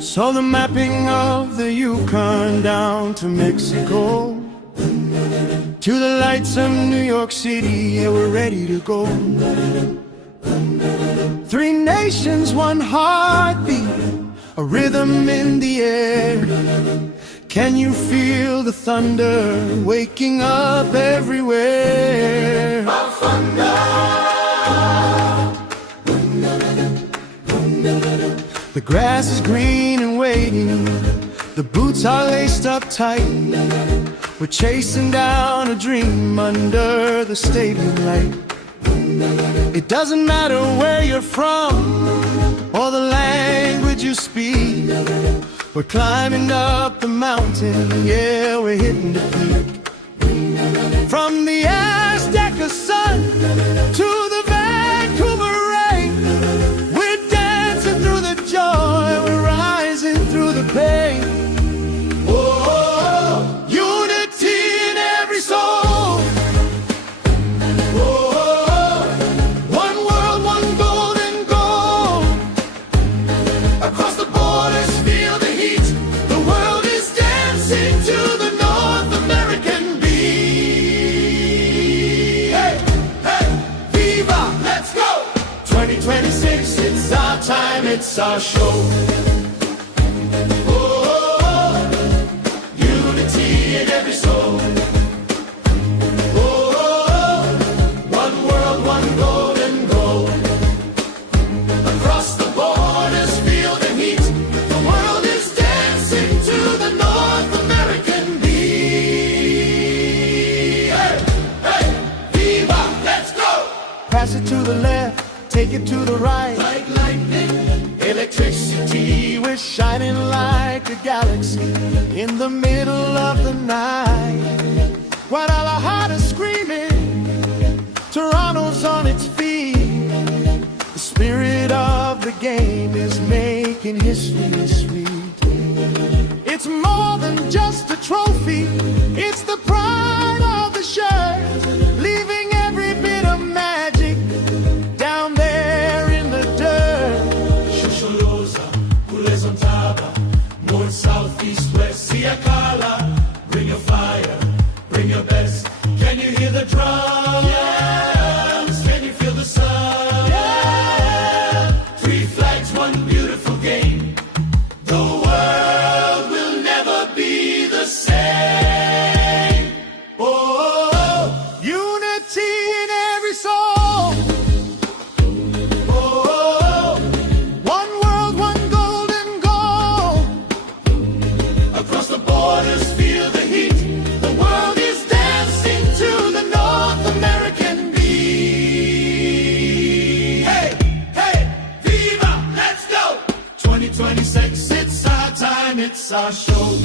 So the mapping of the Yukon down to Mexico, to the lights of New York City, yeah, we're ready to go. 3 nations, 1 heartbeat, a rhythm in the air. Can you feel the thunder waking up everywhere? The grass is green and waiting, the boots are laced up tight. We're chasing down a dream under the stadium light. It doesn't matter where you're from or the language you speak. We're climbing up the mountain, yeah, we're hitting the peak. From the Azteca sun to the Vancouver rain, we're dancing through the joy, we're rising through the pain. Oh, unity in every soul. Oh, one world, one golden goal. Across the borders, feel the heat. The world is dancing to the North American beat. Hey, hey, viva, let's go. 2026, it's our time, it's our show. Oh, unity in every soul. Oh, one world, one golden goal. Across the borders, feel the heat. The world is dancing to the North American beat. Hey, hey, viva, let's go. Pass it to the left, take it to the right. Like lightning, electricity, we're shining like a galaxy in the middle of the night. Guadalajara's screaming, Toronto's on its feet. The spirit of the game is making history sweet. It's more than just a trophy, it's the pride of the shirt, leaving every bit of magic down there in the dirt. Shosholoza, Kulezontaba, north, south, east, west, Siakala. Bring your fire, bring your best. Can you hear the drums? Yes. Can you feel the sun? Yeah. 3 flags, 1 beautiful game. The world will never be the same. Oh, unity in every soul. Oh, one world, one golden goal. Across the borders, feel the heat. The world is dancing to the North American beat. Hey, hey, viva, let's go. 2026, it's our time, it's our show.